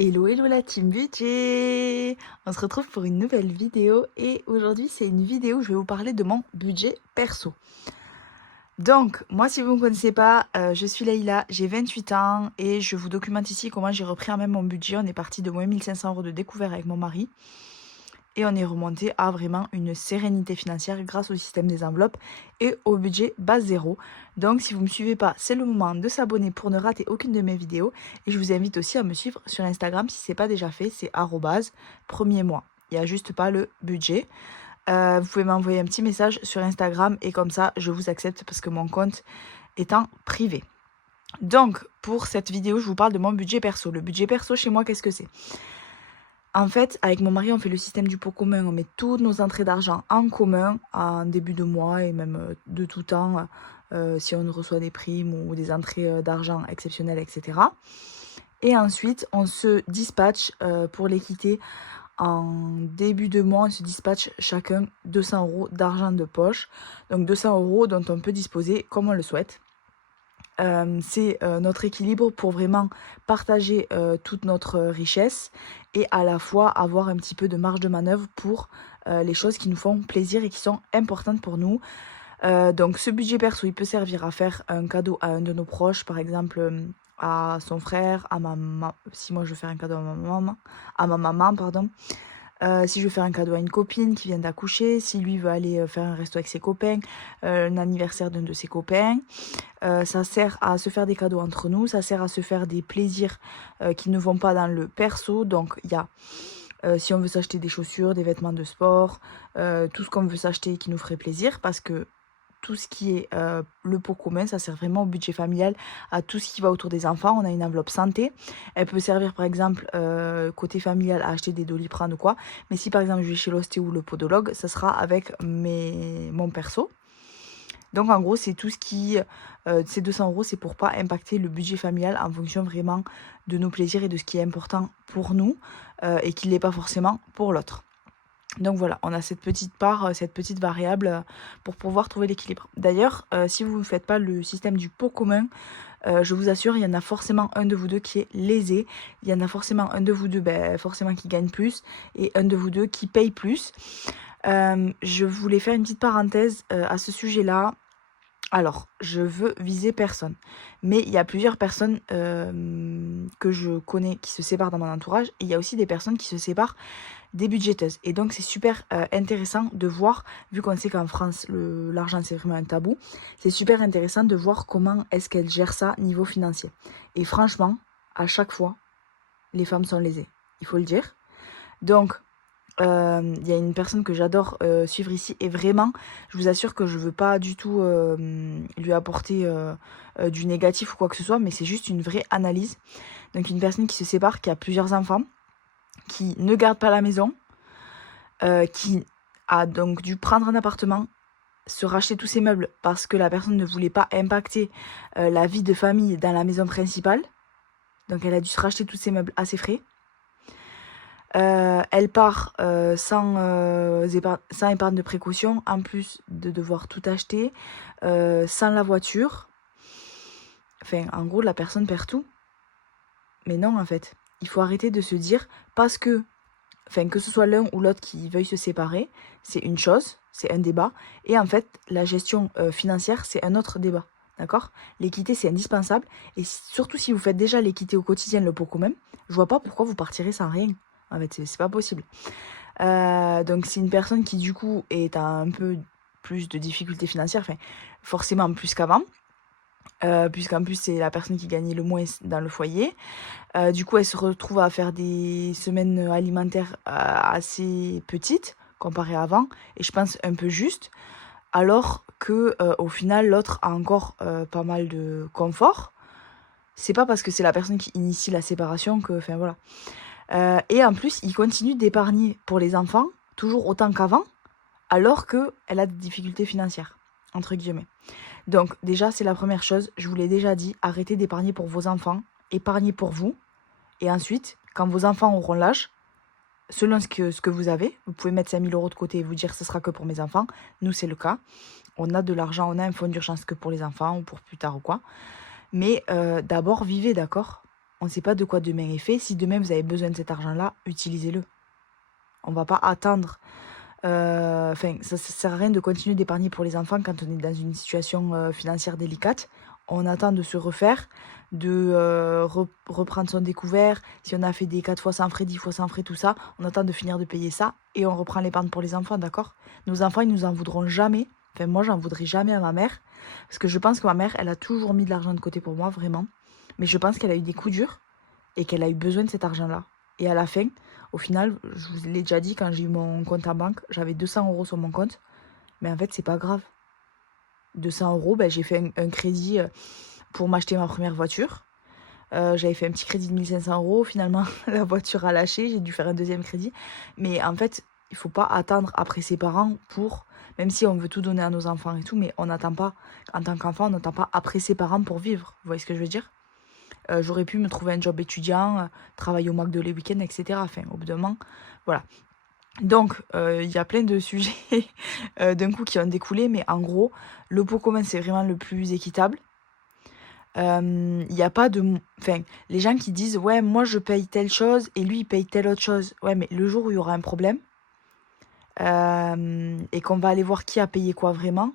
Hello, hello la team budget! On se retrouve pour une nouvelle vidéo et aujourd'hui c'est une vidéo où je vais vous parler de mon budget perso. Donc, moi si vous ne me connaissez pas, je suis Leïla, j'ai 28 ans et je vous documente ici comment j'ai repris en main mon budget. On est parti de moins 1500 € de découvert avec mon mari. Et on est remonté à vraiment une sérénité financière grâce au système des enveloppes et au budget base zéro. Donc si vous ne me suivez pas, c'est le moment de s'abonner pour ne rater aucune de mes vidéos. Et je vous invite aussi à me suivre sur Instagram si ce n'est pas déjà fait, c'est @premier mois. Il n'y a juste pas le budget. Vous pouvez m'envoyer un petit message sur Instagram et comme ça je vous accepte parce que mon compte est en privé. Donc pour cette vidéo, je vous parle de mon budget perso. Le budget perso chez moi, qu'est-ce que c'est ? En fait, avec mon mari, on fait le système du pot commun. On met toutes nos entrées d'argent en commun en début de mois et même de tout temps si on reçoit des primes ou des entrées d'argent exceptionnelles, etc. Et ensuite, on se dispatche pour l'équité. En début de mois, on se dispatche chacun 200 € d'argent de poche. Donc 200 € dont on peut disposer comme on le souhaite. C'est notre équilibre pour vraiment partager toute notre richesse et à la fois avoir un petit peu de marge de manœuvre pour les choses qui nous font plaisir et qui sont importantes pour nous. Donc ce budget perso, il peut servir à faire un cadeau à un de nos proches, par exemple à son frère, à ma maman, si moi je veux faire un cadeau à ma maman, pardon. Si je veux faire un cadeau à une copine qui vient d'accoucher, si lui veut aller faire un resto avec ses copains, un anniversaire d'un de ses copains. Ça sert à se faire des cadeaux entre nous, ça sert à se faire des plaisirs qui ne vont pas dans le perso. Donc il y a si on veut s'acheter des chaussures, des vêtements de sport, tout ce qu'on veut s'acheter qui nous ferait plaisir parce que tout ce qui est le pot commun, ça sert vraiment au budget familial, à tout ce qui va autour des enfants. On a une enveloppe santé. Elle peut servir par exemple côté familial à acheter des Doliprane ou quoi. Mais si par exemple je vais chez l'ostéo ou le podologue, ça sera avec mon perso. Donc en gros, c'est tout ce qui, ces 200 €, c'est pour pas impacter le budget familial en fonction vraiment de nos plaisirs et de ce qui est important pour nous et qui ne l'est pas forcément pour l'autre. Donc voilà, on a cette petite part, cette petite variable pour pouvoir trouver l'équilibre. D'ailleurs, si vous ne faites pas le système du pot commun, je vous assure, il y en a forcément un de vous deux qui est lésé. Il y en a forcément un de vous deux forcément qui gagne plus et un de vous deux qui paye plus. Je voulais faire une petite parenthèse à ce sujet-là. Alors, je veux viser personne, mais il y a plusieurs personnes que je connais qui se séparent dans mon entourage, et il y a aussi des personnes qui se séparent des budgéteuses. Et donc, c'est super intéressant de voir, vu qu'on sait qu'en France, l'argent, c'est vraiment un tabou, c'est super intéressant de voir comment est-ce qu'elles gèrent ça niveau financier. Et franchement, à chaque fois, les femmes sont lésées, il faut le dire. Donc, y a une personne que j'adore suivre ici et vraiment, je vous assure que je veux pas du tout lui apporter du négatif ou quoi que ce soit, mais c'est juste une vraie analyse. Donc une personne qui se sépare, qui a plusieurs enfants, qui ne garde pas la maison, qui a donc dû prendre un appartement, se racheter tous ses meubles parce que la personne ne voulait pas impacter la vie de famille dans la maison principale. Donc elle a dû se racheter tous ses meubles à ses frais. Elle part sans épargne de précaution, en plus de devoir tout acheter, sans la voiture. Enfin, en gros, la personne perd tout. Mais non, en fait, il faut arrêter de se dire, parce que, enfin, que ce soit l'un ou l'autre qui veuille se séparer, c'est une chose, c'est un débat. Et en fait, la gestion financière, c'est un autre débat. D'accord ? L'équité, c'est indispensable. Et surtout si vous faites déjà l'équité au quotidien, le pot commun, je vois pas pourquoi vous partirez sans rien. En fait, c'est pas possible. Donc c'est une personne qui du coup est à un peu plus de difficultés financières, enfin forcément plus qu'avant, puisqu'en plus c'est la personne qui gagnait le moins dans le foyer. Du coup elle se retrouve à faire des semaines alimentaires assez petites comparées à avant, et je pense un peu juste, alors que au final l'autre a encore pas mal de confort. C'est pas parce que c'est la personne qui initie la séparation que, enfin voilà. Et en plus, il continue d'épargner pour les enfants, toujours autant qu'avant, alors qu'elle a des difficultés financières, entre guillemets. Donc déjà, c'est la première chose, je vous l'ai déjà dit, arrêtez d'épargner pour vos enfants, épargnez pour vous. Et ensuite, quand vos enfants auront l'âge, selon ce que vous avez, vous pouvez mettre 5 000 € de côté et vous dire ce sera que pour mes enfants. Nous, c'est le cas. On a de l'argent, on a un fonds d'urgence que pour les enfants ou pour plus tard ou quoi. Mais d'abord, vivez, d'accord ? on ne sait pas de quoi demain est fait. Si demain vous avez besoin de cet argent-là, utilisez-le. On ne va pas attendre. Enfin, ça ne sert à rien de continuer d'épargner pour les enfants quand on est dans une situation financière délicate. On attend de se refaire, de reprendre son découvert. Si on a fait des 4 fois sans frais, 10 fois sans frais, tout ça, on attend de finir de payer ça et on reprend l'épargne pour les enfants, d'accord? Nos enfants, ils nous en voudront jamais. Enfin, moi, j'en voudrais jamais à ma mère. Parce que je pense que ma mère, elle a toujours mis de l'argent de côté pour moi, vraiment. Mais je pense qu'elle a eu des coups durs et qu'elle a eu besoin de cet argent-là. Et à la fin, au final, je vous l'ai déjà dit, quand j'ai eu mon compte en banque, j'avais 200 € sur mon compte. Mais en fait, c'est pas grave. 200 €, ben, j'ai fait un crédit pour m'acheter ma première voiture. J'avais fait un petit crédit de 1500 €. Finalement, la voiture a lâché. J'ai dû faire un deuxième crédit. Mais en fait, il ne faut pas attendre après ses parents pour... Même si on veut tout donner à nos enfants et tout, mais on n'attend pas, en tant qu'enfant, on n'attend pas après ses parents pour vivre. Vous voyez ce que je veux dire? J'aurais pu me trouver un job étudiant, travailler au McDo les week-ends, etc. Enfin, au bout d'un moment, voilà. Donc, il y a plein de sujets d'un coup qui ont découlé, mais en gros, le pot commun, c'est vraiment le plus équitable. Il n'y a pas de... Enfin, les gens qui disent, ouais, moi, je paye telle chose et lui, il paye telle autre chose. Ouais, mais le jour où il y aura un problème et qu'on va aller voir qui a payé quoi vraiment,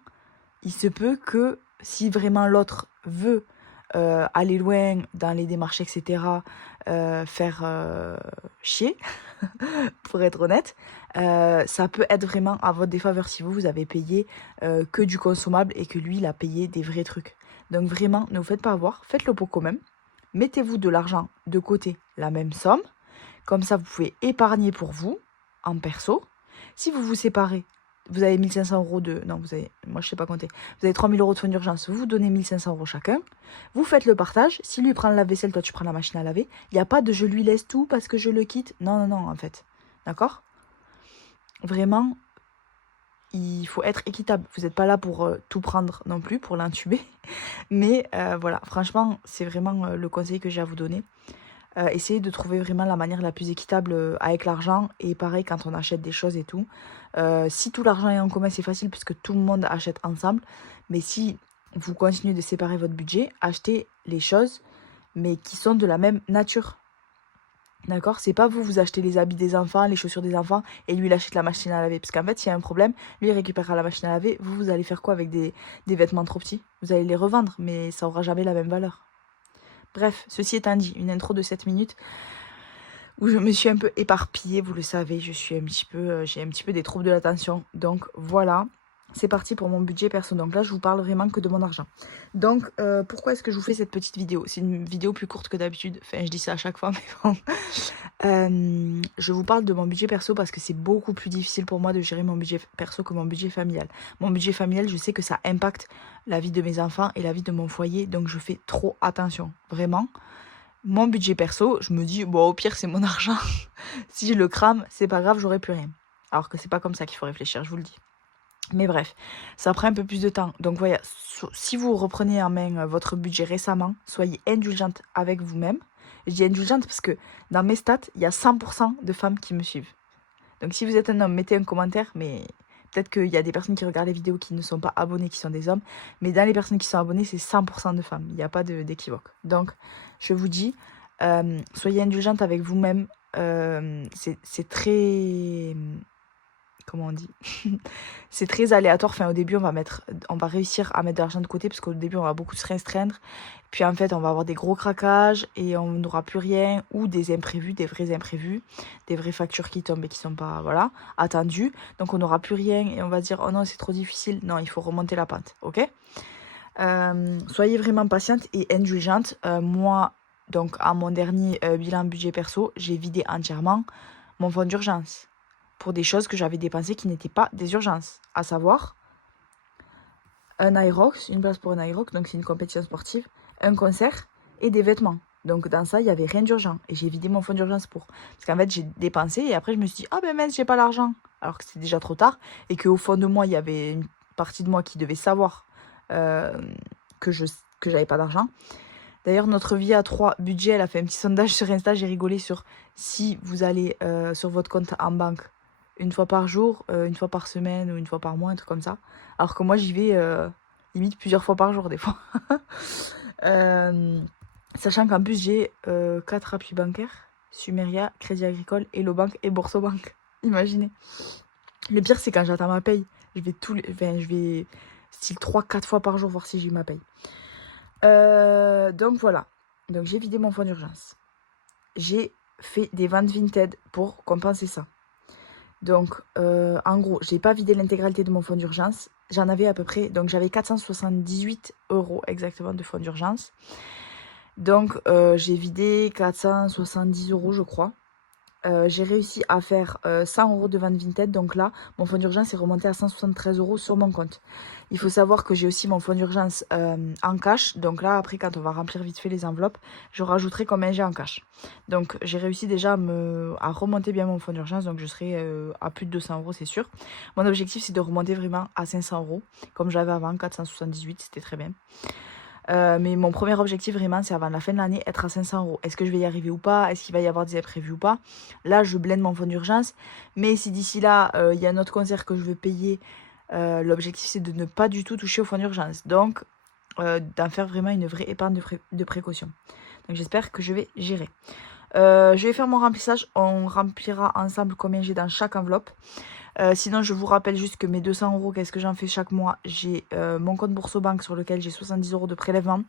il se peut que si vraiment l'autre veut aller loin dans les démarches, etc., faire chier, pour être honnête, ça peut être vraiment à votre défaveur si vous avez payé que du consommable et que lui, il a payé des vrais trucs. Donc vraiment, ne vous faites pas avoir, faites le pot quand même. Mettez-vous de l'argent de côté, la même somme. Comme ça, vous pouvez épargner pour vous, en perso. Si vous vous séparez, vous avez 1500 € de... Non, vous avez... Moi, je ne sais pas compter. Vous avez 3000 € de fonds d'urgence. Vous donnez 1500 € chacun. Vous faites le partage. Si lui prend le lave-vaisselle, toi, tu prends la machine à laver. Il n'y a pas de je lui laisse tout parce que je le quitte. Non, non, non, en fait. D'accord? Vraiment, il faut être équitable. Vous n'êtes pas là pour tout prendre non plus, pour l'intuber. Mais voilà, franchement, c'est vraiment le conseil que j'ai à vous donner. Essayez de trouver vraiment la manière la plus équitable avec l'argent. Et pareil, quand on achète des choses et tout. Si tout l'argent est en commun, c'est facile puisque tout le monde achète ensemble. Mais si vous continuez de séparer votre budget, achetez les choses, mais qui sont de la même nature. D'accord? C'est pas vous achetez les habits des enfants, les chaussures des enfants, et lui, il achète la machine à laver. Parce qu'en fait, s'il y a un problème, lui, il récupérera la machine à laver. Vous allez faire quoi avec des vêtements trop petits? Vous allez les revendre, mais ça aura jamais la même valeur. Bref, ceci étant dit, une intro de 7 minutes où je me suis un peu éparpillée, vous le savez, j'ai un petit peu des troubles de l'attention. Donc voilà, c'est parti pour mon budget perso. Donc là, je vous parle vraiment que de mon argent. Donc, pourquoi est-ce que je vous fais cette petite vidéo? C'est une vidéo plus courte que d'habitude. Enfin, je dis ça à chaque fois, mais bon. Je vous parle de mon budget perso parce que c'est beaucoup plus difficile pour moi de gérer mon budget perso que mon budget familial. Mon budget familial, je sais que ça impacte la vie de mes enfants et la vie de mon foyer, donc je fais trop attention, vraiment. Mon budget perso, je me dis, bon, au pire, c'est mon argent. Si je le crame, c'est pas grave, j'aurai plus rien. Alors que c'est pas comme ça qu'il faut réfléchir, je vous le dis. Mais bref, ça prend un peu plus de temps. Donc voilà, si vous reprenez en main votre budget récemment, soyez indulgente avec vous-même. Je dis indulgente parce que dans mes stats, il y a 100% de femmes qui me suivent. Donc si vous êtes un homme, mettez un commentaire, mais peut-être qu'il y a des personnes qui regardent les vidéos qui ne sont pas abonnées, qui sont des hommes. Mais dans les personnes qui sont abonnées, c'est 100% de femmes. Il n'y a pas d'équivoque. Donc, je vous dis, soyez indulgente avec vous-même. C'est très... Comment on dit? C'est très aléatoire. Enfin, au début, on va réussir à mettre de l'argent de côté parce qu'au début, on va beaucoup se restreindre. Puis en fait, on va avoir des gros craquages et on n'aura plus rien ou des imprévus, des vraies factures qui tombent et qui sont pas, voilà, attendues. Donc, on n'aura plus rien et on va dire, oh non, c'est trop difficile. Non, il faut remonter la pente, ok? Soyez vraiment patiente et indulgente. Moi, donc, à mon dernier bilan budget perso, j'ai vidé entièrement mon fonds d'urgence pour des choses que j'avais dépensées qui n'étaient pas des urgences, à savoir un Irox, une place pour un Irox, donc c'est une compétition sportive, un concert et des vêtements. Donc dans ça, il n'y avait rien d'urgent. Et j'ai vidé mon fonds d'urgence pour. Parce qu'en fait, j'ai dépensé et après, je me suis dit, ah ben mince, j'ai pas l'argent. Alors que c'était déjà trop tard et qu'au fond de moi, il y avait une partie de moi qui devait savoir que j'avais pas d'argent. D'ailleurs, notre vie à 3 budget, elle a fait un petit sondage sur Insta. J'ai rigolé sur si vous allez sur votre compte en banque une fois par jour, une fois par semaine ou une fois par mois, un truc comme ça. Alors que moi, j'y vais limite plusieurs fois par jour des fois. Sachant qu'en plus, j'ai 4 appuis bancaires. Sumeria, Crédit Agricole, Hello Bank et Boursobank. Imaginez. Le pire, c'est quand j'attends ma paye. Je vais style 3-4 fois par jour voir si j'ai ma paye. Donc voilà. Donc j'ai vidé mon fonds d'urgence. J'ai fait des ventes Vinted pour compenser ça. Donc en gros, j'ai pas vidé l'intégralité de mon fonds d'urgence. J'en avais à peu près, donc j'avais 478 € exactement de fonds d'urgence. Donc j'ai vidé 470 € je crois. J'ai réussi à faire 100 € de vente Vinted. Donc là, mon fonds d'urgence est remonté à 173 € sur mon compte. Il faut savoir que j'ai aussi mon fonds d'urgence en cash. Donc là, après, quand on va remplir vite fait les enveloppes, je rajouterai combien j'ai en cash. Donc j'ai réussi déjà à remonter bien mon fonds d'urgence. Donc je serai à plus de 200 € c'est sûr. Mon objectif, c'est de remonter vraiment à 500 €. Comme j'avais avant, 478, c'était très bien. Mais mon premier objectif vraiment c'est avant la fin de l'année être à 500 €. Est-ce que je vais y arriver ou pas? Est-ce qu'il va y avoir des imprévus ou pas? Là je blende mon fonds d'urgence. Mais si d'ici là il y a un autre concert que je veux payer, l'objectif c'est de ne pas du tout toucher au fonds d'urgence. Donc d'en faire vraiment une vraie épargne de précaution. Donc j'espère que je vais gérer. Je vais faire mon remplissage. On remplira ensemble combien j'ai dans chaque enveloppe. Sinon, je vous rappelle juste que mes 200 €, qu'est-ce que j'en fais chaque mois? J'ai mon compte Boursobank sur lequel j'ai 70 € de prélèvement,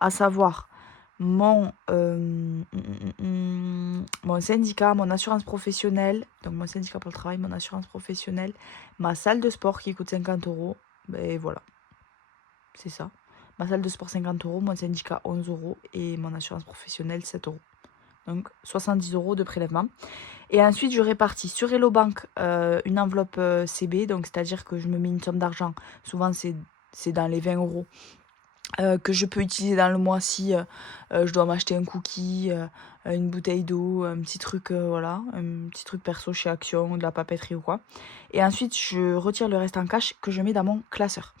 à savoir mon syndicat, mon assurance professionnelle, donc mon syndicat pour le travail, mon assurance professionnelle, ma salle de sport qui coûte 50 €, et voilà, c'est ça. Ma salle de sport 50 €, mon syndicat 11 € et mon assurance professionnelle 7 €. Donc 70 € de prélèvement. Et ensuite, je répartis sur Hello Bank une enveloppe CB, donc c'est-à-dire que je me mets une somme d'argent, souvent c'est dans les 20 € que je peux utiliser dans le mois si je dois m'acheter un cookie, une bouteille d'eau, un petit truc, voilà, un petit truc perso chez Action, de la papeterie ou quoi. Et ensuite, je retire le reste en cash que je mets dans mon classeur.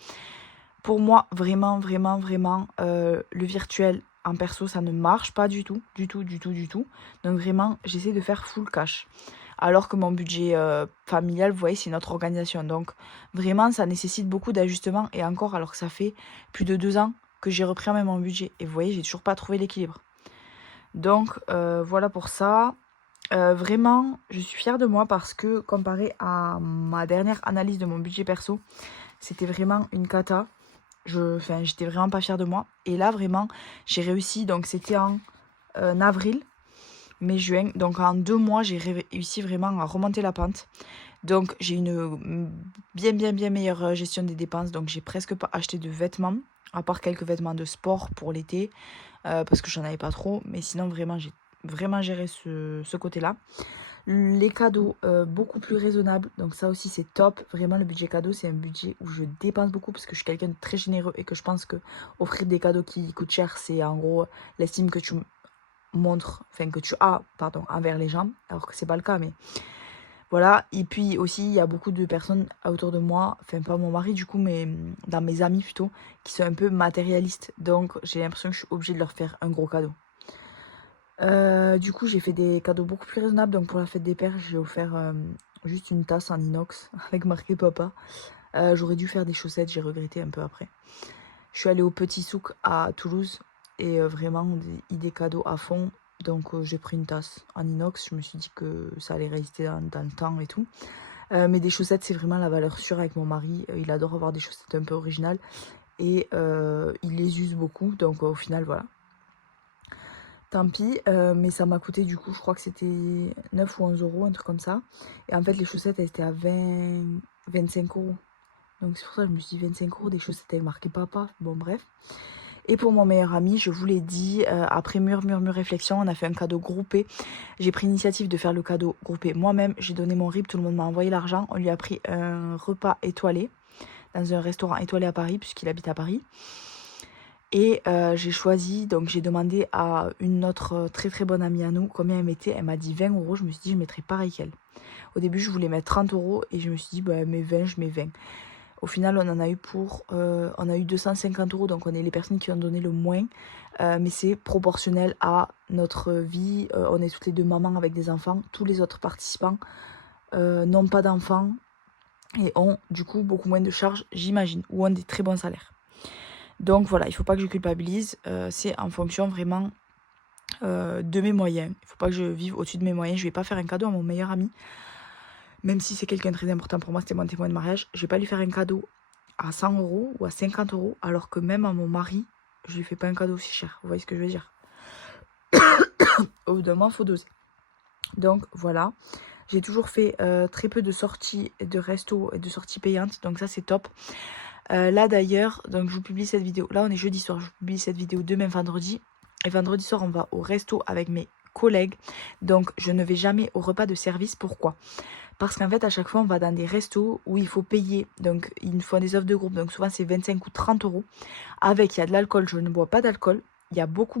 Pour moi, vraiment, vraiment, vraiment, le virtuel en perso, ça ne marche pas du tout, du tout, du tout, du tout. Donc vraiment, j'essaie de faire full cash. Alors que mon budget familial, vous voyez, c'est notre organisation. Donc vraiment, ça nécessite beaucoup d'ajustements. Et encore, alors que ça fait plus de 2 ans que j'ai repris en même mon budget. Et vous voyez, j'ai toujours pas trouvé l'équilibre. Donc voilà pour ça. Vraiment, je suis fière de moi parce que comparé à ma dernière analyse de mon budget perso, c'était vraiment une cata. J'étais vraiment pas fière de moi. Et là, vraiment, j'ai réussi. Donc, c'était en avril, mai-juin. Donc, en 2 mois, j'ai réussi vraiment à remonter la pente. Donc, j'ai une bien, bien, bien meilleure gestion des dépenses. Donc, j'ai presque pas acheté de vêtements, à part quelques vêtements de sport pour l'été, parce que j'en avais pas trop. Mais sinon, vraiment, j'ai vraiment géré ce côté-là. Les cadeaux, beaucoup plus raisonnables. Donc ça aussi, c'est top. Vraiment, le budget cadeau, c'est un budget où je dépense beaucoup parce que je suis quelqu'un de très généreux et que je pense que offrir des cadeaux qui coûtent cher, c'est en gros l'estime que tu montres, enfin que tu as, pardon, envers les gens. Alors que c'est pas le cas, mais voilà. Et puis aussi, il y a beaucoup de personnes autour de moi, enfin pas mon mari du coup, mais dans mes amis plutôt, qui sont un peu matérialistes. Donc j'ai l'impression que je suis obligée de leur faire un gros cadeau. Du coup, j'ai fait des cadeaux beaucoup plus raisonnables. Donc, pour la fête des pères, j'ai offert juste une tasse en inox avec marqué papa. J'aurais dû faire des chaussettes, j'ai regretté un peu après. Je suis allée au Petit Souk à Toulouse et vraiment des idées cadeaux à fond. Donc, j'ai pris une tasse en inox. Je me suis dit que ça allait résister dans le temps et tout. Mais des chaussettes, c'est vraiment la valeur sûre avec mon mari. Il adore avoir des chaussettes un peu originales et il les use beaucoup. Donc, au final, voilà. Tant pis, mais ça m'a coûté du coup, je crois que c'était 9 ou 11 €, un truc comme ça. Et en fait, les chaussettes, elles étaient à 25 €. Donc c'est pour ça que je me suis dit 25 € des chaussettes, elles marquaient papa. Bon, bref. Et pour mon meilleur ami, je vous l'ai dit, après mûre réflexion, on a fait un cadeau groupé. J'ai pris l'initiative de faire le cadeau groupé moi-même. J'ai donné mon RIB, tout le monde m'a envoyé l'argent. On lui a pris un repas étoilé dans un restaurant étoilé à Paris, puisqu'il habite à Paris. Et j'ai choisi, donc j'ai demandé à une autre très très bonne amie à nous combien elle mettait. Elle m'a dit 20 €. Je me suis dit, je mettrais pareil qu'elle. Au début, je voulais mettre 30 € et je me suis dit, bah, mais 20, je mets 20. Au final, on en a eu on a eu 250 €, donc on est les personnes qui ont donné le moins. Mais c'est proportionnel à notre vie. On est toutes les deux mamans avec des enfants. Tous les autres participants n'ont pas d'enfants et ont du coup beaucoup moins de charges, j'imagine, ou ont des très bons salaires. Donc voilà, il ne faut pas que je culpabilise, c'est en fonction vraiment de mes moyens. Il ne faut pas que je vive au-dessus de mes moyens. Je ne vais pas faire un cadeau à mon meilleur ami. Même si c'est quelqu'un de très important pour moi, c'était mon témoin de mariage. Je ne vais pas lui faire un cadeau à 100 € ou à 50 €, alors que même à mon mari, je lui fais pas un cadeau aussi cher. Vous voyez ce que je veux dire? Au bout d'un moment, il faut doser. Donc voilà, j'ai toujours fait très peu de sorties de resto et de sorties payantes, donc ça c'est top. Là d'ailleurs, donc je vous publie cette vidéo, là on est jeudi soir, je vous publie cette vidéo demain vendredi. Et vendredi soir on va au resto avec mes collègues, donc je ne vais jamais au repas de service. Pourquoi? Parce qu'en fait à chaque fois on va dans des restos où il faut payer, donc ils nous font des offres de groupe, donc souvent c'est 25 ou 30 €, avec il y a de l'alcool, je ne bois pas d'alcool. Il y a beaucoup,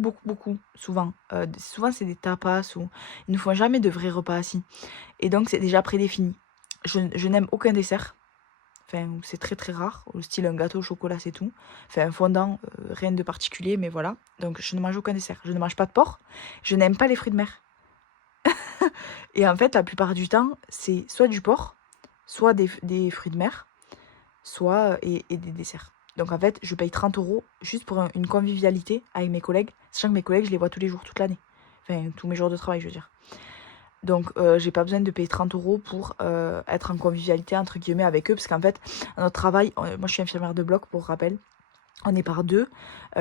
souvent. Souvent, c'est des tapas ou ils ne font jamais de vrais repas assis. Et donc, c'est déjà prédéfini. Je n'aime aucun dessert. Enfin, c'est très, très rare. Au style, un gâteau au chocolat, c'est tout. Enfin, un fondant, rien de particulier, mais voilà. Donc, je ne mange aucun dessert. Je ne mange pas de porc. Je n'aime pas les fruits de mer. Et en fait, la plupart du temps, c'est soit du porc, soit des fruits de mer, soit et des desserts. Donc en fait, je paye 30 € juste pour une convivialité avec mes collègues, sachant que mes collègues, je les vois tous les jours, toute l'année. Enfin, tous mes jours de travail, je veux dire. Donc j'ai pas besoin de payer 30 € pour être en convivialité, entre guillemets, avec eux, parce qu'en fait, à notre travail, moi je suis infirmière de bloc, pour rappel, on est par deux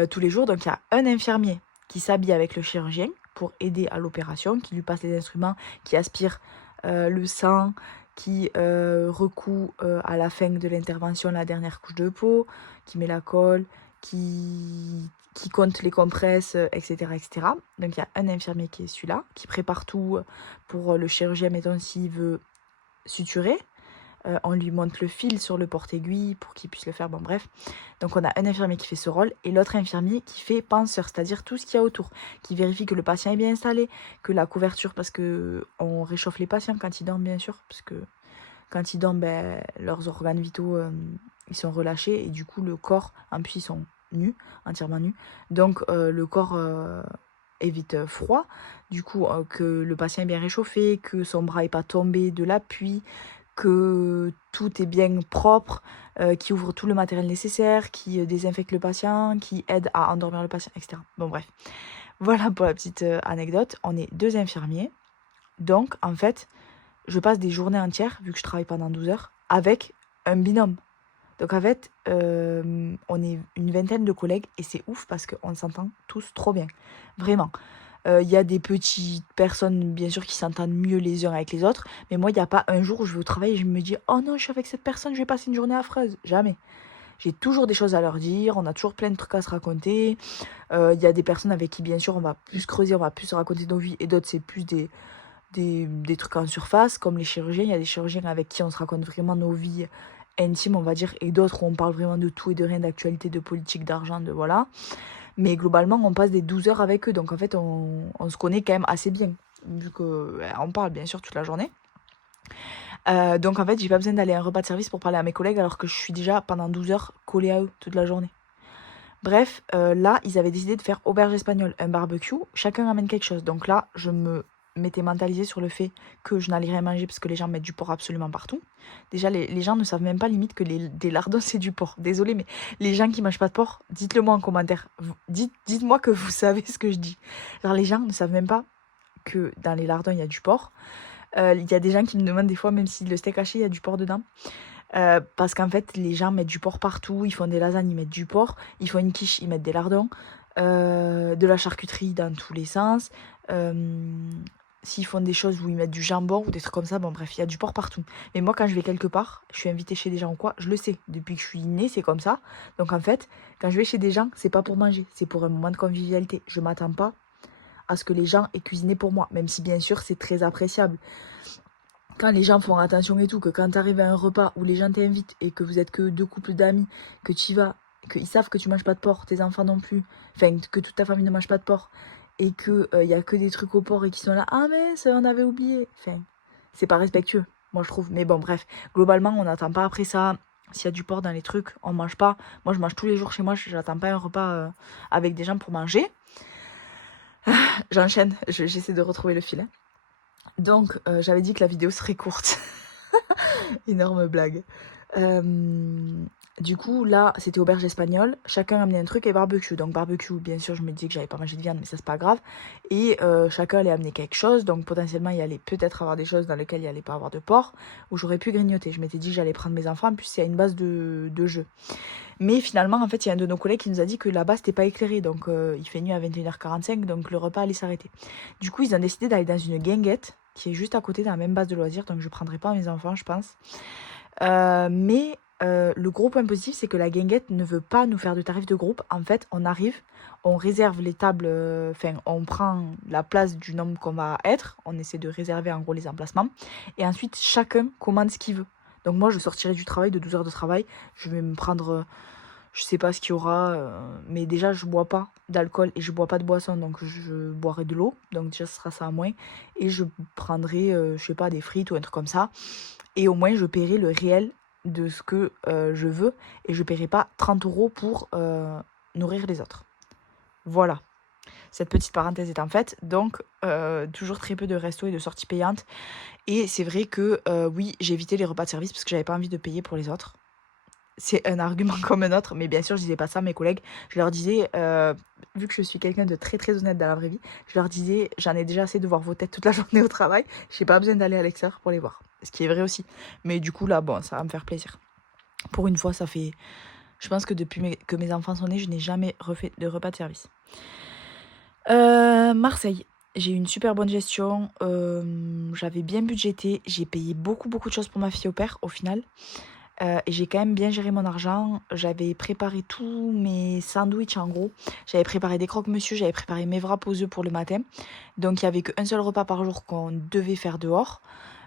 tous les jours. Donc il y a un infirmier qui s'habille avec le chirurgien pour aider à l'opération, qui lui passe les instruments, qui aspire le sang, qui recoue à la fin de l'intervention la dernière couche de peau, qui met la colle, qui compte les compresses, etc., etc. Donc il y a un infirmier qui est celui-là, qui prépare tout pour le chirurgien, mettons s'il veut suturer. On lui monte le fil sur le porte-aiguille pour qu'il puisse le faire, bon bref. Donc on a un infirmier qui fait ce rôle et l'autre infirmier qui fait penseur, c'est-à-dire tout ce qu'il y a autour, qui vérifie que le patient est bien installé, que la couverture, parce que on réchauffe les patients quand ils dorment bien sûr, parce que quand ils dorment, ben, leurs organes vitaux, ils sont relâchés et du coup le corps, en plus ils sont nus, entièrement nus, donc le corps est vite froid, du coup que le patient est bien réchauffé, que son bras n'est pas tombé de l'appui, que tout est bien propre, qui ouvre tout le matériel nécessaire, qui désinfecte le patient, qui aide à endormir le patient, etc. Bon bref, voilà pour la petite anecdote. On est 2 infirmiers, donc en fait, je passe des journées entières, vu que je travaille pendant 12 heures, avec un binôme. Donc en fait, on est une vingtaine de collègues et c'est ouf parce qu'on s'entend tous trop bien. Vraiment. Il y a des petites personnes, bien sûr, qui s'entendent mieux les uns avec les autres. Mais moi, il n'y a pas un jour où je vais au travail et je me dis « Oh non, je suis avec cette personne, je vais passer une journée affreuse. » Jamais. J'ai toujours des choses à leur dire, on a toujours plein de trucs à se raconter. Il y a des personnes avec qui, bien sûr, on va plus creuser, on va plus se raconter nos vies. Et d'autres, c'est plus des trucs en surface, comme les chirurgiens. Il y a des chirurgiens avec qui on se raconte vraiment nos vies intimes, on va dire. Et d'autres où on parle vraiment de tout et de rien, d'actualité, de politique, d'argent, de voilà. Mais globalement, on passe des 12 heures avec eux. Donc en fait, on se connaît quand même assez bien. Vu qu'on parle bien sûr toute la journée. Donc en fait, j'ai pas besoin d'aller à un repas de service pour parler à mes collègues alors que je suis déjà pendant 12 heures collée à eux toute la journée. Bref, là, ils avaient décidé de faire auberge espagnole, un barbecue. Chacun amène quelque chose. Donc là, je me m'étais mentalisée sur le fait que je n'allais rien manger parce que les gens mettent du porc absolument partout. Déjà, les gens ne savent même pas limite que des lardons, c'est du porc. Désolée, mais les gens qui mangent pas de porc, dites-le moi en commentaire. Dites-moi que vous savez ce que je dis. Alors, les gens ne savent même pas que dans les lardons, il y a du porc. Il y a des gens qui me demandent des fois, même si le steak haché, il y a du porc dedans. Parce qu'en fait, les gens mettent du porc partout. Ils font des lasagnes, ils mettent du porc. Ils font une quiche, ils mettent des lardons. De la charcuterie dans tous les sens. S'ils font des choses où ils mettent du jambon ou des trucs comme ça, bon bref, il y a du porc partout. Mais moi, quand je vais quelque part, je suis invitée chez des gens ou quoi, je le sais. Depuis que je suis née, c'est comme ça. Donc en fait, quand je vais chez des gens, c'est pas pour manger, c'est pour un moment de convivialité. Je m'attends pas à ce que les gens aient cuisiné pour moi, même si bien sûr c'est très appréciable. Quand les gens font attention et tout, que quand tu arrives à un repas où les gens t'invitent et que vous êtes que 2 couples d'amis, que tu y vas, qu'ils savent que tu manges pas de porc, tes enfants non plus, enfin que toute ta famille ne mange pas de porc, et que y a que des trucs au porc et qui sont là, ah mince, on avait oublié. Enfin, c'est pas respectueux, moi je trouve. Mais bon, bref, globalement, on n'attend pas après ça. S'il y a du porc dans les trucs, on mange pas. Moi, je mange tous les jours chez moi, j'attends pas un repas avec des gens pour manger. J'enchaîne, j'essaie de retrouver le fil. Hein. Donc, j'avais dit que la vidéo serait courte. Énorme blague. Du coup, là, c'était auberge espagnole. Chacun amenait un truc et barbecue. Donc, barbecue, bien sûr, je me disais que j'avais pas mangé de viande, mais ça, c'est pas grave. Et chacun allait amener quelque chose. Donc, potentiellement, il y allait peut-être avoir des choses dans lesquelles il n'y allait pas avoir de porc, où j'aurais pu grignoter. Je m'étais dit que j'allais prendre mes enfants, en plus, c'est à une base de jeu. Mais finalement, en fait, il y a un de nos collègues qui nous a dit que là-bas, c'était pas éclairé. Donc, il fait nuit à 21h45, donc le repas allait s'arrêter. Du coup, ils ont décidé d'aller dans une guinguette qui est juste à côté, dans la même base de loisirs. Donc, je prendrai pas mes enfants, je pense. Mais le gros point positif, c'est que la guinguette ne veut pas nous faire de tarif de groupe. En fait, on arrive, on réserve les tables, enfin, on prend la place du nombre qu'on va être. On essaie de réserver en gros les emplacements. Et ensuite, chacun commande ce qu'il veut. Donc moi, je sortirai du travail de 12 heures de travail. Je vais me prendre, je sais pas ce qu'il y aura, mais déjà, je bois pas d'alcool et je bois pas de boisson. Donc je boirai de l'eau. Donc déjà, ce sera ça à moins. Et je prendrai, je sais pas, des frites ou un truc comme ça. Et au moins, je paierai le réel de ce que je veux. Et je ne paierai pas 30 € pour nourrir les autres. Voilà. Cette petite parenthèse est en faite. Donc, toujours très peu de restos et de sorties payantes. Et c'est vrai que, oui, j'ai évité les repas de service parce que j'avais pas envie de payer pour les autres. C'est un argument comme un autre, mais bien sûr, je disais pas ça à mes collègues. Je leur disais, vu que je suis quelqu'un de très très honnête dans la vraie vie, je leur disais, j'en ai déjà assez de voir vos têtes toute la journée au travail. J'ai pas besoin d'aller à l'extérieur pour les voir. Ce qui est vrai aussi. Mais du coup, là, bon, ça va me faire plaisir. Pour une fois, ça fait... Je pense que depuis que mes enfants sont nés, je n'ai jamais refait de repas de service. Marseille. J'ai eu une super bonne gestion. J'avais bien budgété. J'ai payé beaucoup de choses pour ma fille au père, au final. Et j'ai quand même bien géré mon argent. J'avais préparé tous mes sandwichs en gros. J'avais préparé des croque-monsieur, j'avais préparé mes wraps aux œufs pour le matin. Donc il n'y avait qu'un seul repas par jour qu'on devait faire dehors.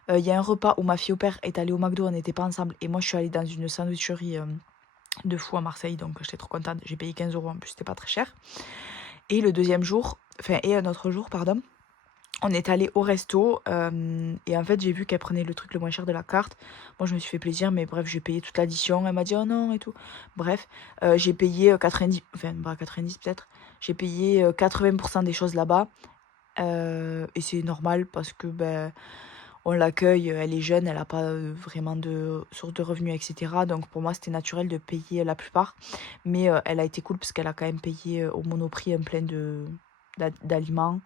Il y a un repas où ma fille au père est allée au McDo, on n'était pas ensemble. Et moi je suis allée dans une sandwicherie de fou à Marseille. Donc j'étais trop contente. J'ai payé 15 € en plus, c'était pas très cher. Et le deuxième jour, enfin et un autre jour, pardon. On est allé au resto et en fait j'ai vu qu'elle prenait le truc le moins cher de la carte. Moi je me suis fait plaisir mais bref j'ai payé toute l'addition. Elle m'a dit oh non et tout. Bref j'ai payé 90, enfin pas 90 peut-être. J'ai payé 80% des choses là-bas et c'est normal parce que ben on l'accueille, elle est jeune, elle n'a pas vraiment de source de revenus etc. Donc pour moi c'était naturel de payer la plupart. Mais elle a été cool parce qu'elle a quand même payé au Monoprix un plein d'aliments.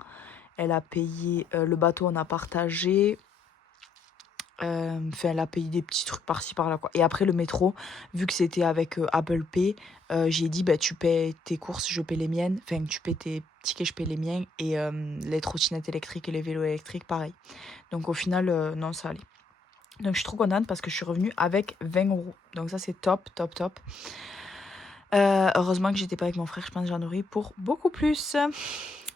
Elle a payé le bateau, on a partagé. Enfin, elle a payé des petits trucs par-ci par-là, quoi. Et après, le métro, vu que c'était avec Apple Pay, j'ai dit, bah, tu paies tes courses, je paie les miennes. Enfin, tu paies tes tickets, je paie les miens. Et les trottinettes électriques et les vélos électriques, pareil. Donc, au final, non, ça allait. Donc, je suis trop contente parce que je suis revenue avec 20 €. Donc, ça, c'est top, top, top. Heureusement que j'étais pas avec mon frère, je pense que j'en aurais pour beaucoup plus.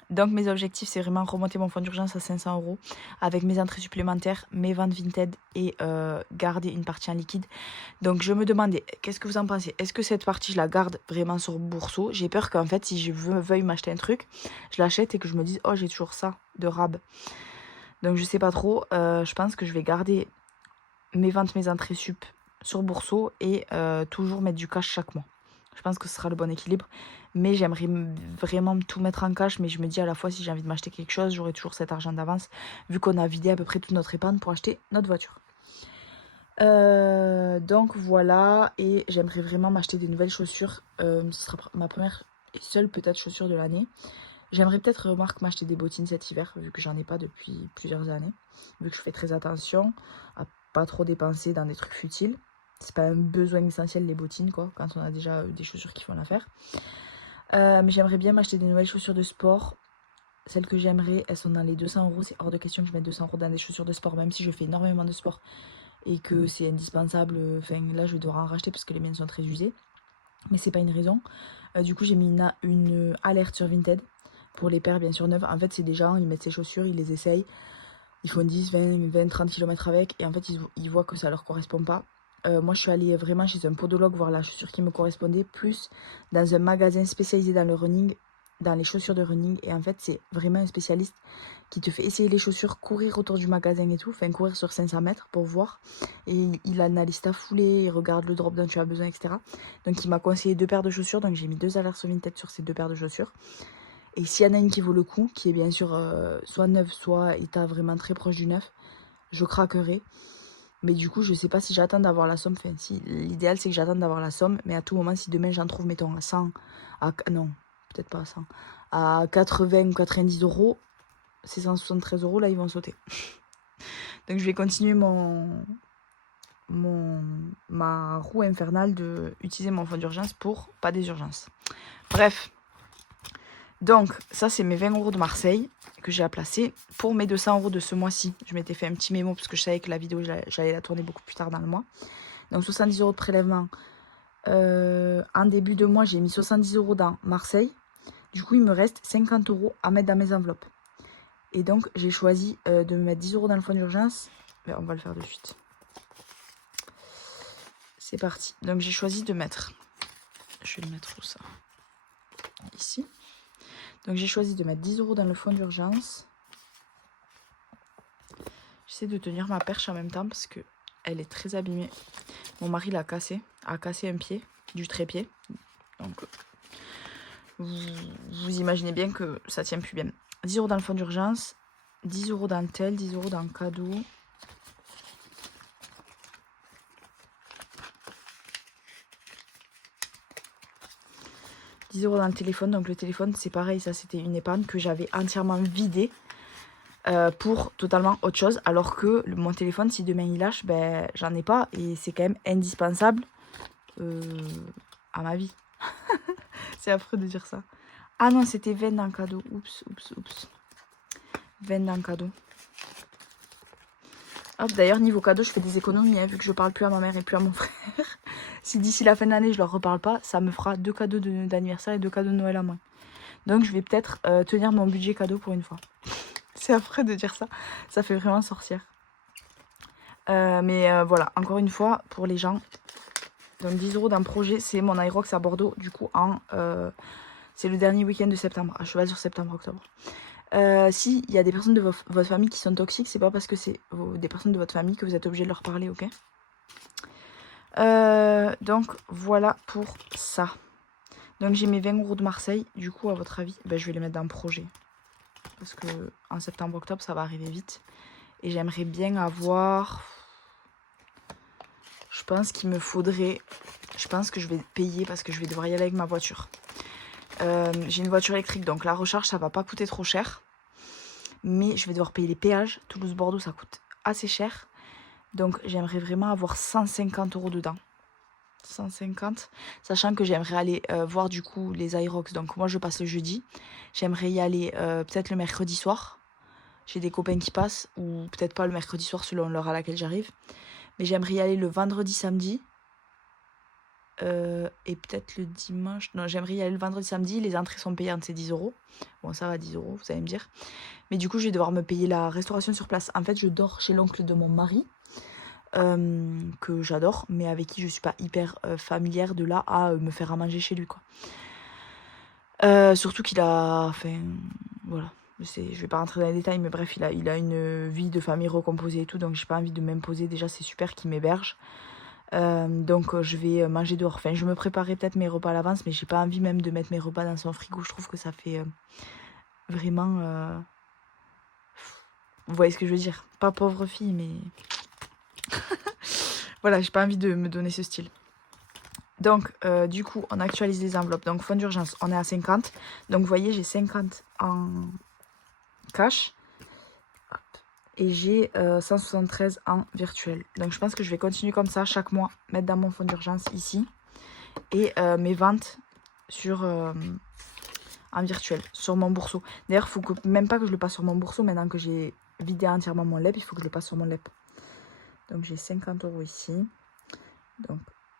Donc mes objectifs, c'est vraiment remonter mon fonds d'urgence à 500 € avec mes entrées supplémentaires, mes ventes Vinted et garder une partie en liquide. Donc je me demandais, qu'est-ce que vous en pensez? Est-ce que cette partie, je la garde vraiment sur Bourseau? J'ai peur qu'en fait, si je veuille m'acheter un truc, je l'achète et que je me dise, oh j'ai toujours ça de rab. Donc je sais pas trop, je pense que je vais garder mes ventes, mes entrées sup sur Bourseau et toujours mettre du cash chaque mois. Je pense que ce sera le bon équilibre. Mais j'aimerais vraiment tout mettre en cash. Mais je me dis à la fois, si j'ai envie de m'acheter quelque chose, j'aurai toujours cet argent d'avance. Vu qu'on a vidé à peu près toute notre épargne pour acheter notre voiture. Donc voilà. Et j'aimerais vraiment m'acheter des nouvelles chaussures. Ce sera ma première et seule peut-être chaussure de l'année. J'aimerais peut-être, remarque, m'acheter des bottines cet hiver. Vu que j'en ai pas depuis plusieurs années. Vu que je fais très attention à pas trop dépenser dans des trucs futiles. C'est pas un besoin essentiel les bottines quoi. Quand on a déjà des chaussures qui font l'affaire. Mais j'aimerais bien m'acheter des nouvelles chaussures de sport. Celles que j'aimerais, elles sont dans les 200 €. C'est hors de question que je mette 200 € dans des chaussures de sport, même si je fais énormément de sport et que c'est indispensable. Enfin, là, je dois en racheter parce que les miennes sont très usées. Mais c'est pas une raison. Du coup, j'ai mis une alerte sur Vinted pour les paires, bien sûr, neuves. En fait, c'est des gens, ils mettent ces chaussures, ils les essayent. Ils font 10, 20, 30 km avec et en fait, ils voient que ça leur correspond pas. Moi, je suis allée vraiment chez un podologue voir la chaussure qui me correspondait, plus dans un magasin spécialisé dans le running, dans les chaussures de running. Et en fait, c'est vraiment un spécialiste qui te fait essayer les chaussures, courir autour du magasin et tout, enfin courir sur 500 mètres pour voir. Et il analyse ta foulée, il regarde le drop dont tu as besoin, etc. Donc, il m'a conseillé 2 paires de chaussures, donc j'ai mis 2 alertes sur Vinted sur ces 2 paires de chaussures. Et s'il y en a une qui vaut le coup, qui est bien sûr soit neuve, soit état vraiment très proche du neuf, je craquerai. Mais du coup, je sais pas si j'attends d'avoir la somme. Enfin, si, l'idéal, c'est que j'attende d'avoir la somme. Mais à tout moment, si demain, j'en trouve, mettons, à 100, non, peut-être pas à 100, à 80 ou 90 euros, ces 173 euros, là, ils vont sauter. Donc, je vais continuer ma roue infernale de utiliser mon fonds d'urgence pour pas des urgences. Bref. Donc, ça, c'est mes 20 euros de Marseille que j'ai à placer pour mes 200 euros de ce mois-ci. Je m'étais fait un petit mémo parce que je savais que la vidéo, j'allais la tourner beaucoup plus tard dans le mois. Donc, 70 euros de prélèvement. En début de mois, j'ai mis 70 euros dans Marseille. Du coup, il me reste 50 euros à mettre dans mes enveloppes. Et donc, j'ai choisi de me mettre 10 euros dans le fonds d'urgence. Ben, on va le faire de suite. C'est parti. Donc, j'ai choisi de mettre... Je vais le mettre où, ça? Ici. Donc, j'ai choisi de mettre 10 euros dans le fonds d'urgence. J'essaie de tenir ma perche en même temps parce que elle est très abîmée. Mon mari l'a cassé. A cassé un pied du trépied. Donc, vous imaginez bien que ça tient plus bien. 10 euros dans le fonds d'urgence. 10 euros dans tel, 10 euros dans cadeau. €10 dans le téléphone. Donc le téléphone, c'est pareil, ça c'était une épargne que j'avais entièrement vidée pour totalement autre chose. Alors que mon téléphone, si demain il lâche, ben j'en ai pas. Et c'est quand même indispensable à ma vie. C'est affreux de dire ça. Ah non, c'était 20 dans cadeau. Oups. 20 dans cadeau. Hop, d'ailleurs, niveau cadeau, je fais des économies, hein, vu que je parle plus à ma mère et plus à mon frère. Si d'ici la fin de l'année, je leur reparle pas, ça me fera 2 cadeaux d'anniversaire et 2 cadeaux de Noël à moins. Donc, je vais peut-être tenir mon budget cadeau pour une fois. C'est affreux de dire ça. Ça fait vraiment sorcière. Mais voilà, encore une fois, pour les gens. Donc, 10 euros d'un projet, c'est mon Aerox à Bordeaux. Du coup, c'est le dernier week-end de septembre, à cheval sur septembre-octobre. S'il y a des personnes de votre famille qui sont toxiques, c'est pas parce que c'est des personnes de votre famille que vous êtes obligé de leur parler, ok? Donc voilà pour ça. Donc j'ai mes 20 euros de Marseille. Du coup, à votre avis, ben, je vais les mettre dans le projet. Parce que en septembre-octobre, ça va arriver vite. Et j'aimerais bien avoir... Je pense qu'il me faudrait... Je pense que je vais payer parce que je vais devoir y aller avec ma voiture. J'ai une voiture électrique, donc la recharge, ça va pas coûter trop cher. Mais je vais devoir payer les péages. Toulouse-Bordeaux, ça coûte assez cher. Donc j'aimerais vraiment avoir 150 euros dedans. 150, sachant que j'aimerais aller voir du coup les Aerox. Donc moi je passe le jeudi. J'aimerais y aller peut-être le mercredi soir. J'ai des copains qui passent, ou peut-être pas le mercredi soir selon l'heure à laquelle j'arrive. Mais j'aimerais y aller le vendredi, samedi. Et peut-être le dimanche. Non, j'aimerais y aller le vendredi, samedi. Les entrées sont payantes, c'est 10 euros. Bon, ça va, 10 euros, vous allez me dire. Mais du coup, je vais devoir me payer la restauration sur place. En fait, je dors chez l'oncle de mon mari. Que j'adore, mais avec qui je suis pas hyper familière de là à me faire à manger chez lui, quoi. Surtout qu'il a... Enfin, voilà. Je vais pas rentrer dans les détails, mais bref, il a une vie de famille recomposée et tout, donc j'ai pas envie de m'imposer. Déjà, c'est super qu'il m'héberge. Donc je vais manger dehors. Enfin, je me préparais peut-être mes repas à l'avance, mais j'ai pas envie même de mettre mes repas dans son frigo. Je trouve que ça fait vraiment... Vous voyez ce que je veux dire? Pas pauvre fille, mais... Voilà, j'ai pas envie de me donner ce style. Donc, du coup, on actualise les enveloppes. Donc, fonds d'urgence, on est à 50. Donc, vous voyez, j'ai 50 en cash. Et j'ai 173 en virtuel. Donc, je pense que je vais continuer comme ça chaque mois. Mettre dans mon fonds d'urgence ici. Et mes ventes sur, en virtuel, sur mon bourseau. D'ailleurs, il faut que, même pas que je le passe sur mon bourseau. Maintenant que j'ai vidé entièrement mon LEP, il faut que je le passe sur mon LEP. Donc, j'ai 50 euros ici. Donc,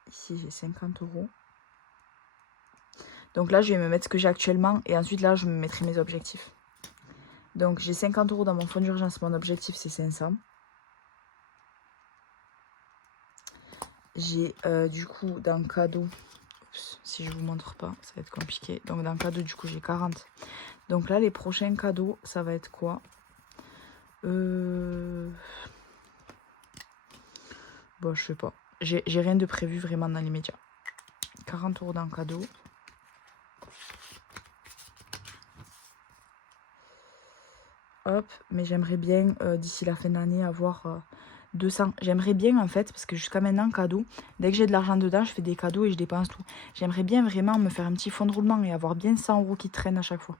ici, j'ai 50 euros. Donc là, je vais me mettre ce que j'ai actuellement. Et ensuite, là, je me mettrai mes objectifs. Donc, j'ai 50 euros dans mon fonds d'urgence. Mon objectif, c'est 500. J'ai du coup, dans cadeau... Oups, si je vous montre pas, ça va être compliqué. Donc, dans cadeau, du coup, j'ai 40. Donc là, les prochains cadeaux, ça va être quoi? Bon, je sais pas. J'ai rien de prévu vraiment dans les médias. 40 euros dans cadeau. Hop, mais j'aimerais bien d'ici la fin d'année avoir 200. J'aimerais bien en fait, parce que jusqu'à maintenant, cadeau, dès que j'ai de l'argent dedans, je fais des cadeaux et je dépense tout. J'aimerais bien vraiment me faire un petit fonds de roulement et avoir bien 100 € qui traînent à chaque fois.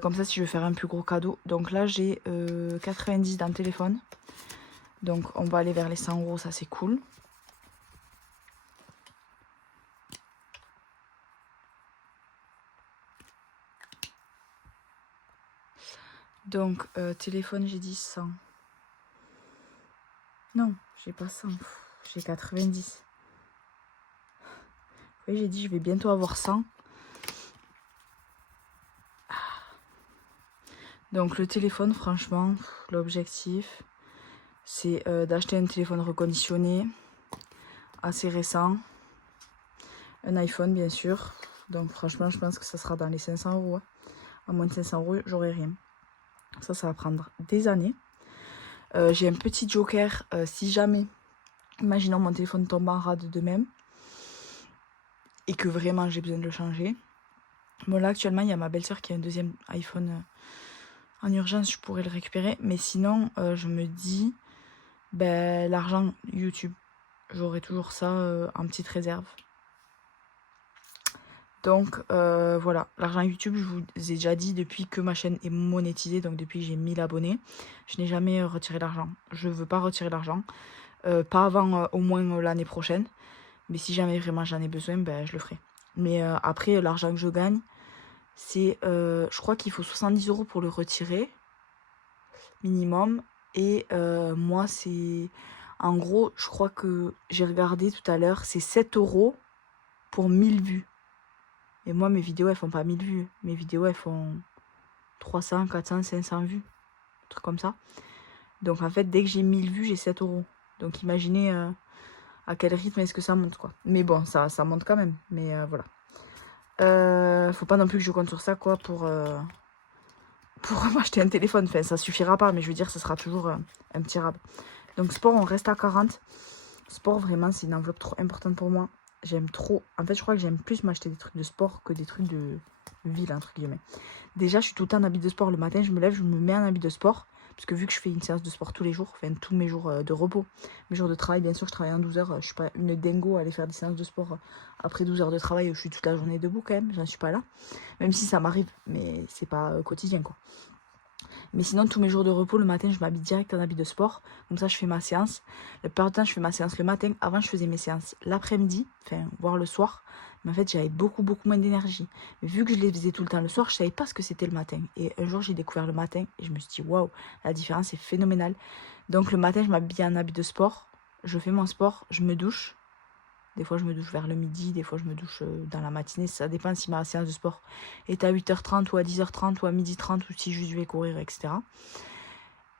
Comme ça, si je veux faire un plus gros cadeau. Donc là, j'ai 90 dans le téléphone. Donc on va aller vers les 100 €, ça c'est cool. Donc téléphone, j'ai dit 100. Non, j'ai pas 100. J'ai 90. Oui, j'ai dit je vais bientôt avoir 100. Donc le téléphone, franchement, l'objectif, c'est d'acheter un téléphone reconditionné, assez récent. Un iPhone, bien sûr. Donc franchement, je pense que ça sera dans les 500 €. Hein. À moins de 500 €, j'aurai rien. Ça va prendre des années. J'ai un petit joker, si jamais, imaginons mon téléphone tombe en rade de même, et que vraiment j'ai besoin de le changer. Bon là, actuellement, il y a ma belle-sœur qui a un deuxième iPhone en urgence, je pourrais le récupérer. Mais sinon, je me dis, ben, l'argent YouTube, j'aurai toujours ça en petite réserve. Donc voilà, l'argent YouTube, je vous ai déjà dit, depuis que ma chaîne est monétisée, donc depuis que j'ai 1000 abonnés, je n'ai jamais retiré l'argent. Je ne veux pas retirer l'argent, pas avant au moins l'année prochaine. Mais si jamais vraiment j'en ai besoin, ben, je le ferai. Mais après, l'argent que je gagne, c'est, je crois qu'il faut 70 € pour le retirer, minimum. Et moi, c'est, en gros, je crois que j'ai regardé tout à l'heure, c'est 7 € pour 1000 vues. Et moi, mes vidéos, elles font pas 1000 vues. Mes vidéos, elles font 300, 400, 500 vues. Un truc comme ça. Donc, en fait, dès que j'ai 1000 vues, j'ai 7 €. Donc, imaginez à quel rythme est-ce que ça monte, quoi. Mais bon, ça monte quand même. Mais voilà. Faut pas non plus que je compte sur ça, quoi, pour m'acheter un téléphone. Enfin, ça suffira pas, mais je veux dire, ça sera toujours un petit rab. Donc, sport, on reste à 40. Sport, vraiment, c'est une enveloppe trop importante pour moi. J'aime trop. En fait, je crois que j'aime plus m'acheter des trucs de sport que des trucs de ville, entre guillemets. Déjà, je suis tout le temps en habit de sport. Le matin, je me lève, je me mets en habit de sport. Parce que vu que je fais une séance de sport tous les jours, enfin tous mes jours de repos, mes jours de travail, bien sûr, je travaille en 12 heures. Je suis pas une dingo à aller faire des séances de sport après 12 heures de travail où je suis toute la journée debout quand même. J'en suis pas là. Même si ça m'arrive, mais c'est pas quotidien, quoi. Mais sinon, tous mes jours de repos, le matin, je m'habille direct en habit de sport. Comme ça, je fais ma séance. La plupart du temps, je fais ma séance le matin. Avant, je faisais mes séances l'après-midi, enfin, voire le soir. Mais en fait, j'avais beaucoup moins d'énergie. Vu que je les faisais tout le temps le soir, je savais pas ce que c'était le matin. Et un jour, j'ai découvert le matin et je me suis dit, waouh, la différence est phénoménale. Donc, le matin, je m'habille en habit de sport. Je fais mon sport, je me douche. Des fois, je me douche vers le midi, des fois, je me douche dans la matinée. Ça dépend si ma séance de sport est à 8h30 ou à 10h30 ou à 12h30 ou si je vais courir, etc.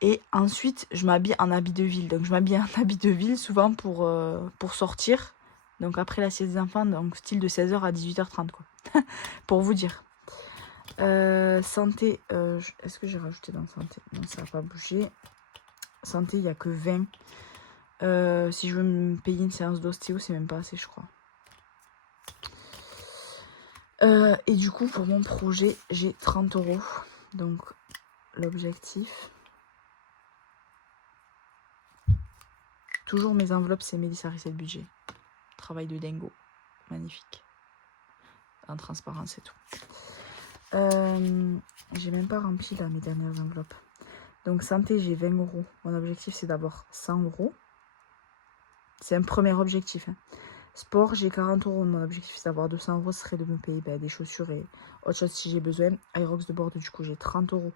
Et ensuite, je m'habille en habit de ville. Donc, je m'habille en habit de ville souvent pour sortir. Donc, après la sieste des enfants, donc style de 16h à 18h30, quoi. Pour vous dire. Santé, est-ce que j'ai rajouté dans santé? Non, ça n'a pas bougé. Santé, il n'y a que 20. Si je veux me payer une séance d'ostéo, c'est même pas assez, je crois. Et du coup, pour mon projet, j'ai 30 €. Donc, l'objectif. Toujours mes enveloppes, c'est Mélissa Risset de budget. Travail de dingo. Magnifique. En transparence et tout. J'ai même pas rempli là mes dernières enveloppes. Donc, santé, j'ai 20 €. Mon objectif, c'est d'avoir 100 €. C'est un premier objectif. Hein. Sport, j'ai 40 €. Mon objectif, c'est d'avoir 200 €. Ce serait de me payer des chaussures et autre chose si j'ai besoin. Aerox de Bordeaux, du coup, j'ai 30 €.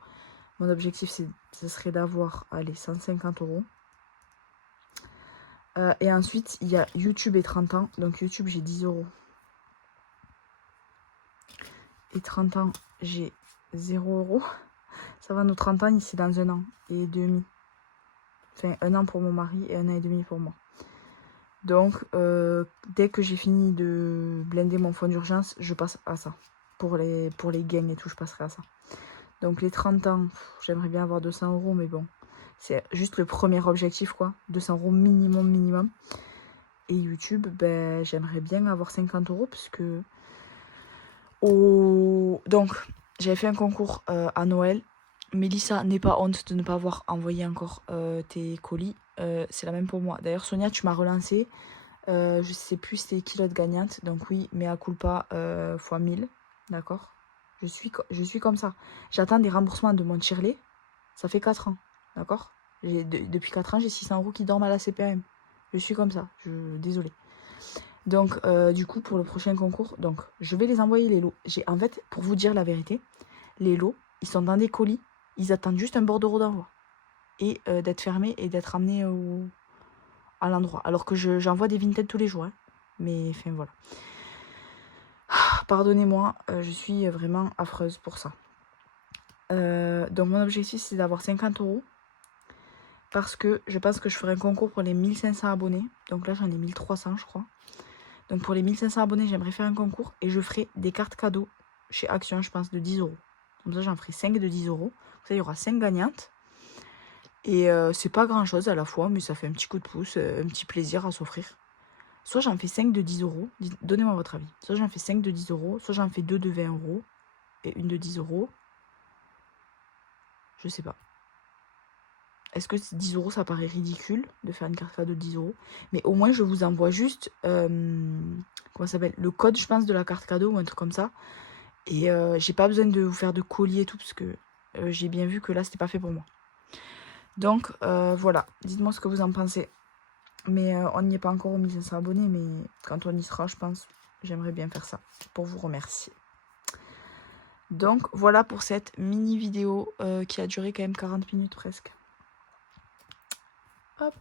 Mon objectif, ce serait d'avoir, allez, 150 €. Et ensuite, il y a YouTube et 30 ans. Donc, YouTube, j'ai 10 €. Et 30 ans, j'ai 0 €. Ça va, nos 30 ans, c'est dans 1 an et demi. Enfin, 1 an pour mon mari et 1 an et demi pour moi. Donc, dès que j'ai fini de blinder mon fonds d'urgence, je passe à ça. Pour les gains et tout, je passerai à ça. Donc, les 30 ans, j'aimerais bien avoir 200 €, mais bon. C'est juste le premier objectif, quoi. 200 € minimum. Et YouTube, ben, j'aimerais bien avoir 50 €, parce que... Donc, j'avais fait un concours à Noël. Mélissa, n'aie pas honte de ne pas avoir envoyé encore tes colis. c'est la même pour moi. D'ailleurs, Sonia, tu m'as relancé. Je sais plus si c'est qui l'autre gagnante. Donc oui, mea culpa fois 1000. D'accord, je suis comme ça. J'attends des remboursements de mon Shirley. Ça fait 4 ans. D'accord, depuis 4 ans, j'ai 600 € qui dorment à la CPAM. Je suis comme ça. Désolée. Donc, du coup, pour le prochain concours, donc, je vais les envoyer les lots. En fait, pour vous dire la vérité, les lots, ils sont dans des colis. Ils attendent juste un bordereau d'envoi. Et d'être fermés et d'être amenés à l'endroit. Alors que j'envoie des Vinted tous les jours. Hein. Mais, enfin, voilà. Pardonnez-moi, je suis vraiment affreuse pour ça. Donc, mon objectif, c'est d'avoir 50 €. Parce que je pense que je ferai un concours pour les 1500 abonnés. Donc là, j'en ai 1300, je crois. Donc pour les 1500 abonnés, j'aimerais faire un concours. Et je ferai des cartes cadeaux chez Action, je pense, de 10 €. Comme ça, j'en ferai 5 de 10 €. Ça, il y aura 5 gagnantes. Et c'est pas grand-chose à la fois, mais ça fait un petit coup de pouce, un petit plaisir à s'offrir. Soit j'en fais 5 de 10 €. Donnez-moi votre avis. Soit j'en fais 5 de 10 €. Soit j'en fais 2 de 20 €. Et une de 10 €. Je sais pas. Est-ce que 10 €, ça paraît ridicule de faire une carte cadeau de 10 €? Mais au moins, je vous envoie juste, comment ça s'appelle, le code, je pense, de la carte cadeau ou un truc comme ça. Et j'ai pas besoin de vous faire de colis et tout, parce que j'ai bien vu que là, c'était pas fait pour moi. Donc, voilà. Dites-moi ce que vous en pensez. Mais on n'y est pas encore aux 1500 abonnés, mais quand on y sera, je pense, j'aimerais bien faire ça pour vous remercier. Donc, voilà pour cette mini vidéo qui a duré quand même 40 minutes presque. Hop.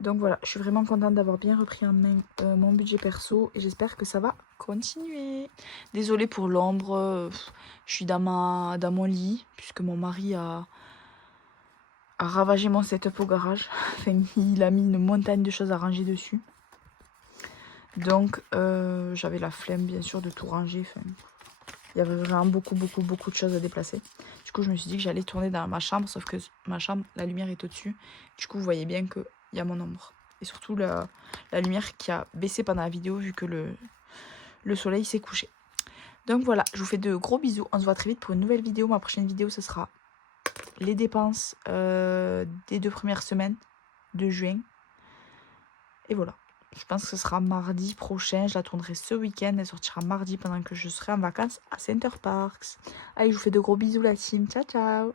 Donc voilà, je suis vraiment contente d'avoir bien repris en main mon budget perso et j'espère que ça va continuer. Désolée pour l'ombre, je suis dans mon lit puisque mon mari a ravagé mon setup au garage. Enfin, il a mis une montagne de choses à ranger dessus. Donc j'avais la flemme bien sûr de tout ranger. Enfin, il y avait vraiment beaucoup de choses à déplacer. Du coup, je me suis dit que j'allais tourner dans ma chambre, sauf que ma chambre, la lumière est au-dessus. Du coup, vous voyez bien qu'il y a mon ombre. Et surtout la lumière qui a baissé pendant la vidéo vu que le soleil s'est couché. Donc voilà, je vous fais de gros bisous. On se voit très vite pour une nouvelle vidéo. Ma prochaine vidéo, ce sera les dépenses des 2 premières semaines de juin. Et voilà. Je pense que ce sera mardi prochain. Je la tournerai ce week-end. Elle sortira mardi pendant que je serai en vacances à Center Parks. Allez, je vous fais de gros bisous la team. Ciao, ciao.